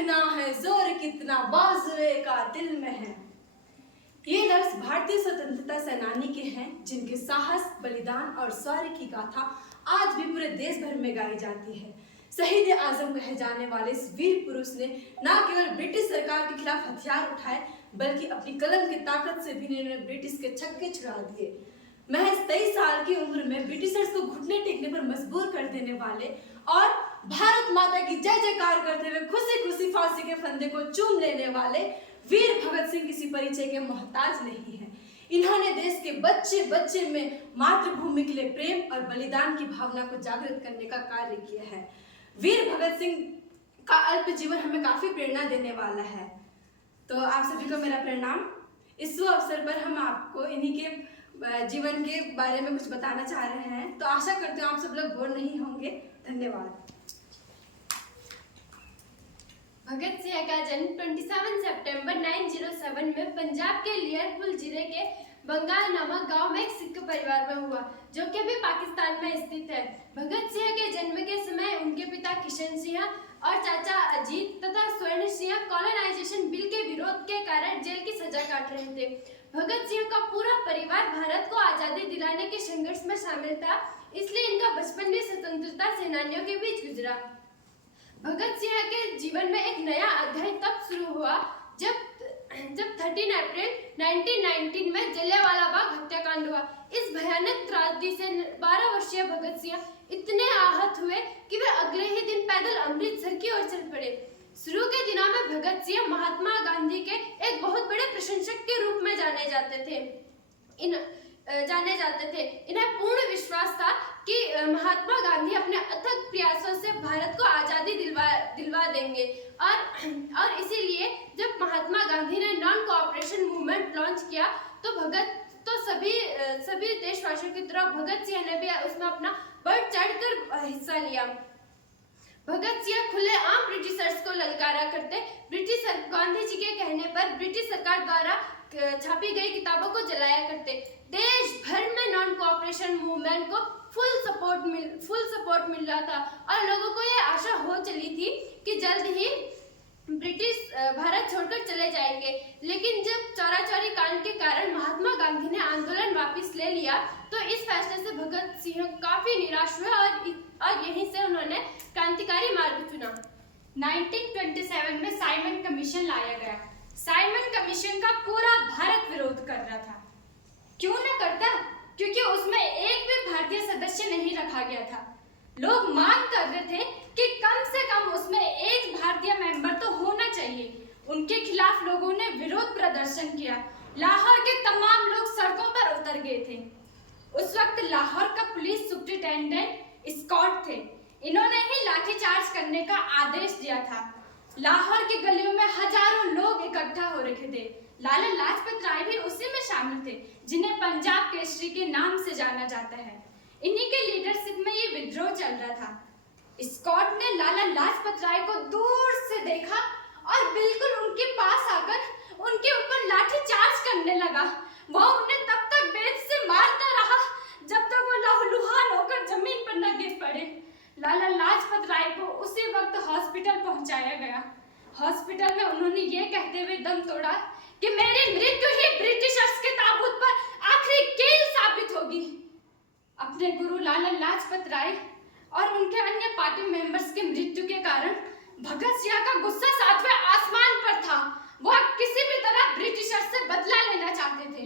देखना है जोर कितना बाजुए का दिल में है। ये लफ्ज भारतीय स्वतंत्रता सेनानी के हैं, जिनके साहस, बलिदान और शौर्य की गाथा आज भी पूरे देश भर में गाई जाती है। शहीद आजम कहे जाने वाले इस वीर पुरुष ने न केवल ब्रिटिश सरकार के खिलाफ हथियार उठाए, बल्कि अपनी कलम की ताकत से भी इन्होंने ब्रिटिश के छक्के छुड़ा दिए। महज 23 साल की उम्र में ब्रिटिशर्स को घुटने टेकने पर मजबूर कर देने वाले और भारत माता की जय जयकार करते हुए खुशी खुशी फांसी के फंदे को चूम लेने वाले वीर भगत सिंह किसी परिचय के मोहताज नहीं है। इन्होंने देश के बच्चे बच्चे में मातृभूमि के लिए प्रेम और बलिदान की भावना को जागृत करने का कार्य किया है। वीर भगत सिंह का अल्प जीवन हमें काफी प्रेरणा देने वाला है। तो आप सभी को मेरा प्रणाम। इस शुभ अवसर पर हम आपको इन्हीं के जीवन के बारे में कुछ बताना चाह रहे हैं, तो आशा करते हो आप सब लोग बोर नहीं होंगे। धन्यवाद। भगत सिंह का जन्म 27 सितंबर 1907 में पंजाब के लियरपुल जिले के बंगाल नामक गांव में एक सिख परिवार में हुआ, जो कि अभी पाकिस्तान में स्थित है। भगत सिंह के जन्म के समय उनके पिता किशन सिंह और चाचा अजीत तथा स्वर्ण सिंह कॉलोनाइजेशन बिल के विरोध के कारण जेल की सजा काट रहे थे। भगत सिंह का पूरा परिवार भारत को आजादी दिलाने के संघर्ष में शामिल था, इसलिए इनका बचपन भी स्वतंत्रता सेनानियों के बीच गुजरा। भगत सिंह के जीवन में एक नया अध्याय तब शुरू हुआ जब 13 अप्रैल 1919 में जलियांवाला बाग हत्याकांड हुआ। इस भयानक त्रासदी से 12 वर्षीय भगत सिंह इतने आहत हुए कि वे अगले ही दिन पैदल अमृतसर की ओर चल पड़े। शुरू के दिनों में भगत सिंह महात्मा गांधी के एक बहुत बड़े प्रशंसक के रूप में जाने जाते थे। इन्हें पूर्ण विश्वास था कि महात्मा गांधी अपने अथक प्रयासों से भारत को आजादी दिलवा देंगे और इसीलिए जब महात्मा गांधी ने नॉन कोऑपरेशन मूवमेंट लॉन्च किया तो सभी देशवासियों की तरह भगत सिंह ने भी उसमें अपना बढ़ चढ़कर हिस्सा लिया। भगत सिंह खुलेआम ब्रिटिशर्स को ललकारा करते। गांधी जी के कहने पर ब्रिटिश सरकार द्वारा छापी गई किताबों को जलाया करते। देश भर में नॉन कोऑपरेशन मूवमेंट को फुल सपोर्ट मिल रहा था और लोगों को ये आशा हो चली थी कि जल्द ही ब्रिटिश भारत छोड़कर चले जाएंगे। लेकिन जब चौरा-चौरी कांड के कारण महात्मा गांधी ने आंदोलन वापस ले लिया, तो इस फैसले से भगत सिंह काफी निराश हुए और यहीं से उन्होंने क्रांतिकारी मार्ग चुना। 1927 में साइमन कमीशन लाया गया। साइमन कमीशन का पूरा भारत विरोध कर रहा था। क्यों न करता? क्योंकि उसमें एक भी भारतीय सदस्य नहीं रखा गया था। लोग मांग कर रहे थे कि कम से कम उसमें एक भारतीय मेंबर तो होना चाहिए। उनके खिलाफ लोगों ने विरोध प्रदर्शन किया। लाहौर के तमाम लोग सड़कों पर उतर गए थे। उस वक्त लाहौर का पुलिस सुप्रिंटेंडेंट स्कॉट थे। इन्होंने ही लाठीचार्ज करने का आदेश दिया था। लाहौर की गलियों में हजारों लोग इकट्ठा हो रखे थे। लाला लाजपत राय भी उसी में शामिल थे, जिन्हें पंजाब केसरी के नाम से जाना जाता है। इन्हीं के लीडरशिप में ये विद्रोह चल रहा था। स्कॉट ने लाला लाजपत राय को दूर से देखा और बिल्कुल उनके पास आकर उनके ऊपर लाठी चार्ज करने लगा। वह उन्हें तब तक बेत से मारता रहा जब तक वो लहूलुहान होकर जमीन पर न गिर पड़े। लाला लाजपत राय को उसी वक्त हॉस्पिटल पहुंचाया गया। हॉस्पिटल में उन्होंने ये कहते हुए दम तोड़ा कि मेरी मृत्यु ही ब्रिटिशर्स के ताबूत पर आखिरी कील साबित होगी। अपने गुरु लाला लाजपत राय और उनके अन्य पार्टी मेंबर्स की मृत्यु के कारण भगत सिंह का गुस्सा 7वें आसमान पर था। वह किसी भी तरह ब्रिटिशर्स से बदला लेना चाहते थे।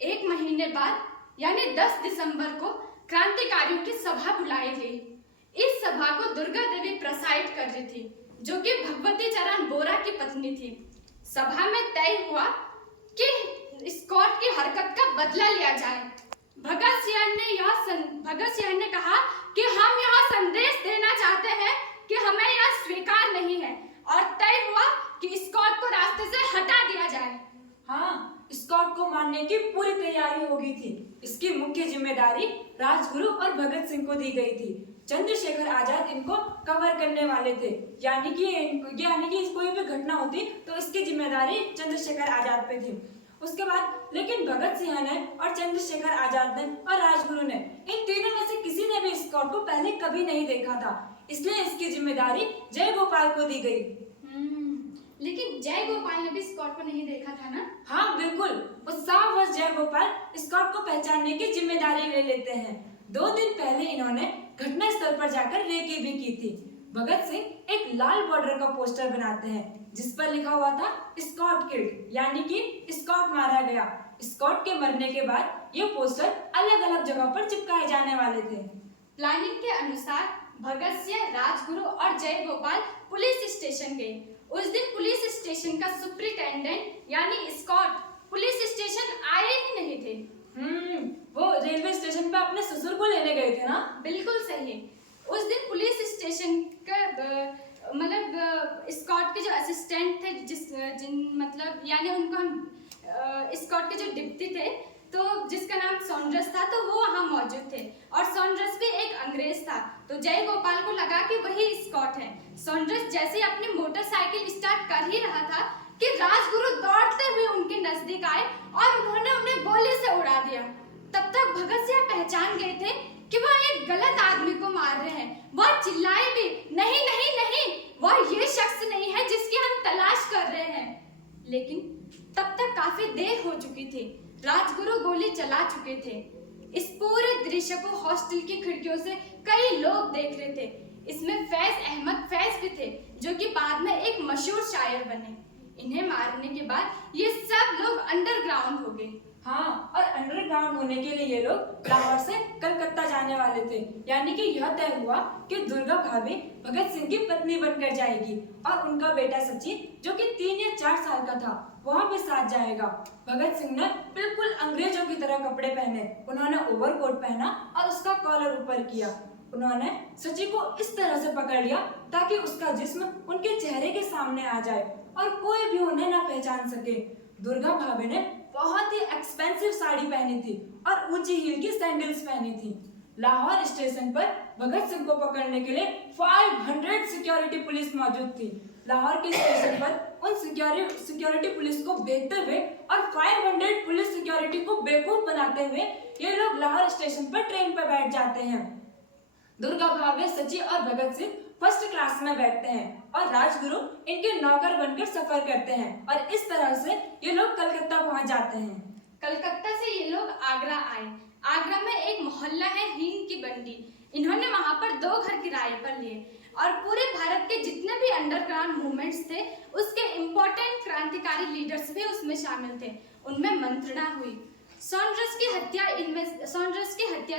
एक महीने बाद यानी 10 दिसंबर को क्रांतिकारियों की सभा बुलाई गई। इस सभा को दुर्गा देवी प्रेसाइड कर रही थी, जो कि भगवती चरण बोरा की पत्नी थी। सभा में तय हुआ कि स्कॉट की हरकत का बदला लिया जाए। भगत सिंह ने कहा कि हम यह संदेश देना चाहते हैं कि हमें यह स्वीकार नहीं है, और तय हुआ कि स्कॉट को रास्ते से हटा दिया जाए। हाँ, स्कॉट को मारने की पूरी तैयारी हो गई थी। इसकी मुख्य जिम्मेदारी राजगुरु और भगत सिंह को दी गई थी। चंद्रशेखर आजाद इनको कवर करने वाले थे, यानी कि कोई भी घटना होती तो इसकी जिम्मेदारी चंद्रशेखर आजाद पे थी। उसके बाद लेकिन भगत सिंह ने और चंद्रशेखर आजाद ने और राजगुरु ने, इन तीनों में से किसी ने भी स्कॉट को पहले कभी नहीं देखा था, इसलिए इसकी जिम्मेदारी जय गोपाल को दी गई। लेकिन जय गोपाल ने भी स्कॉट को नहीं देखा था ना? हाँ बिल्कुल, उत्साहवश जय गोपाल स्कॉट को पहचानने की जिम्मेदारी ले लेते हैं। 2 दिन पहले इन्होंने घटना स्थल पर जाकर रेकी भी की थी। भगत सिंह एक लाल बॉर्डर का पोस्टर बनाते हैं जिस पर लिखा हुआ था स्कॉट किल्ड, यानी कि स्कॉट मारा गया। स्कॉट के मरने के बाद ये पोस्टर अलग अलग जगह पर चिपकाए जाने वाले थे। प्लानिंग के अनुसार भगत सिंह, राजगुरु और जय गोपाल पुलिस स्टेशन गए। उस दिन पुलिस स्टेशन का सुपरिटेंडेंट यानी स्कॉट पुलिस स्टेशन आए ही नहीं थे। वो रेलवे स्टेशन पे अपने ससुर को लेने गए थे ना? बिल्कुल सही है। उस दिन पुलिस स्टेशन का मतलब स्कॉट के जो असिस्टेंट थे, यानी उनको हम स्कॉट के जो डिप्टी थे, तो जिसका नाम सॉन्ड्रस था, तो वो वहाँ मौजूद थे और सॉन्ड्रस भी एक अंग्रेज था। तो जय गोपाल को लगा कि वही स्कॉट है। सॉन्ड्रस जैसे ही अपनी मोटरसाइकिल स्टार्ट कर ही रहा था कि राजगुरु दौड़ते हुए उनके नजदीक आए और उन्होंने उन्हें गोली से उड़ा दिया। तब तक भगत सिंह पहचान गए थे कि वह एक गलत आदमी को मार रहे हैं। वह चिल्लाए भी, नहीं नहीं नहीं, वह ये शख्स नहीं है जिसकी हम तलाश कर रहे हैं। लेकिन तब तक काफी देर हो चुकी थी। राजगुरु गोली चला चुके थे। इस पूरे दृश्य को हॉस्टल की खिड़कियों से कई लोग देख रहे थे। इसमें फैज अहमद फैज भी थे, जो कि बाद में एक मशहूर शायर बने। इन्हें मारने के बाद ये सब लोग अंडरग्राउंड हो गए। हाँ, और अंडरग्राउंड होने के लिए ये लोग लाहौर से कलकत्ता जाने वाले थे। यानी कि यह तय हुआ कि दुर्गा भाभी भगत सिंह की पत्नी बनकर जाएगी और उनका बेटा सचिन, जो कि 3 या 4 साल का था, वहाँ भी साथ जाएगा। भगत सिंह ने बिल्कुल अंग्रेजों की तरह कपड़े पहने। उन्होंने ओवरकोट पहना और उसका कॉलर ऊपर किया। उन्होंने सची को इस तरह से पकड़ लिया ताकि उसका जिस्म उनके चेहरे के सामने आ जाए और कोई भी उन्हें ना पहचान सके। दुर्गा भाभी ने बहुत ही एक्सपेंसिव साड़ी पहनी थी और ऊंची हील की सैंडल्स पहनी थी। लाहौर स्टेशन पर भगत सिंह को पकड़ने के लिए 500 सिक्योरिटी पुलिस मौजूद थी। लाहौर के स्टेशन पर उन सिक्योरिटी पुलिस को भेजते हुए और 500 पुलिस सिक्योरिटी को बेवकूफ बनाते हुए ये लोग लाहौर स्टेशन पर ट्रेन पर बैठ जाते हैं। दुर्गा भाभी, सची और भगत सिंह फर्स्ट क्लास में बैठते हैं और राजगुरु इनके नौकर बनकर सफर करते हैं और इस तरह से ये लोग कलकत्ता पहुंच जाते हैं। कलकत्ता से ये लोग आगरा आए। आगरा में एक मोहल्ला है हींग की बंडी। इन्होंने वहां पर 2 घर किराए पर लिए और पूरे भारत के जितने भी अंडरग्राउंड मूवमेंट्स थे, उसके इम्पोर्टेंट क्रांतिकारी लीडर्स भी उसमें शामिल थे। उनमें मंत्रणा हुई। सॉन्ड्रस की हत्या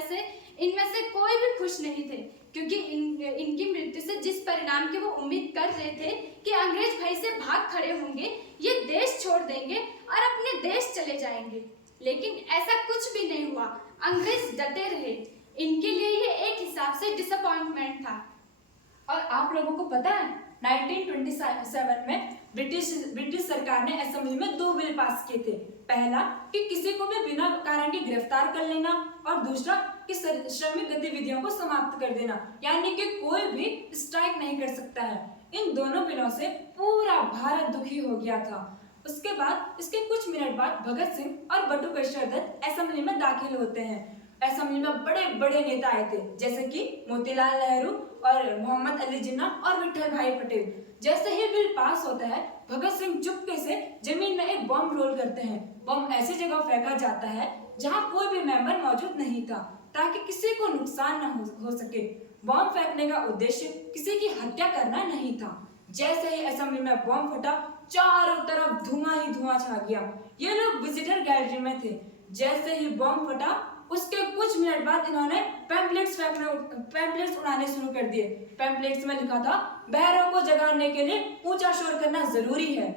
से इनमें से कोई भी खुश नहीं थे, क्योंकि इनकी मृत्यु से जिस परिणाम की वो उम्मीद कर रहे थे कि अंग्रेज भय से भाग खड़े होंगे, ये देश छोड़ देंगे और अपने देश चले जाएंगे। लेकिन ऐसा कुछ भी नहीं हुआ। अंग्रेज डटे रहे। इनके लिए ये एक हिसाब से डिसअपॉइंटमेंट था। और आप लोगों को पता है 1927 में ब्रिटिश सरकार ने असेंबली में 2 बिल पास किए थे। पहला कि किसी को भी बिना कारण के गिरफ्तार कर लेना और दूसरा कि श्रमिक गतिविधियों को समाप्त कर देना, यानी कि कोई भी स्ट्राइक नहीं कर सकता है। इन दोनों बिलों से पूरा भारत दुखी हो गया था। उसके बाद इसके कुछ मिनट बाद भगत सिंह और बटुकेश्वर दत्त असेंबली में दाखिल होते हैं। असेंबली में बड़े बड़े नेता आए थे, जैसे कि मोतीलाल नेहरू और मोहम्मद अली जिन्ना और विठल भाई पटेल। जैसे ही बिल पास होता है, भगत सिंह चुपके से जमीन में एक बम रोल करते हैं। बम ऐसी जगह फेंका जाता है जहां कोई भी मेंबर मौजूद नहीं था, ताकि किसी को नुकसान न हो सके। बम फेंकने का उद्देश्य किसी की हत्या करना नहीं था। जैसे ही असेंबली में बम फटा, चारों तरफ धुआं ही धुआं छा गया। ये लोग विजिटर गैलरी में थे। जैसे ही बम फटा, उसके कुछ मिनट बाद इन्होंने पैम्पलेट्स उड़ाने शुरू कर दिए। पैम्पलेट्स में लिखा था, बहरों को जगाने के लिए ऊंचा शोर करना जरूरी है।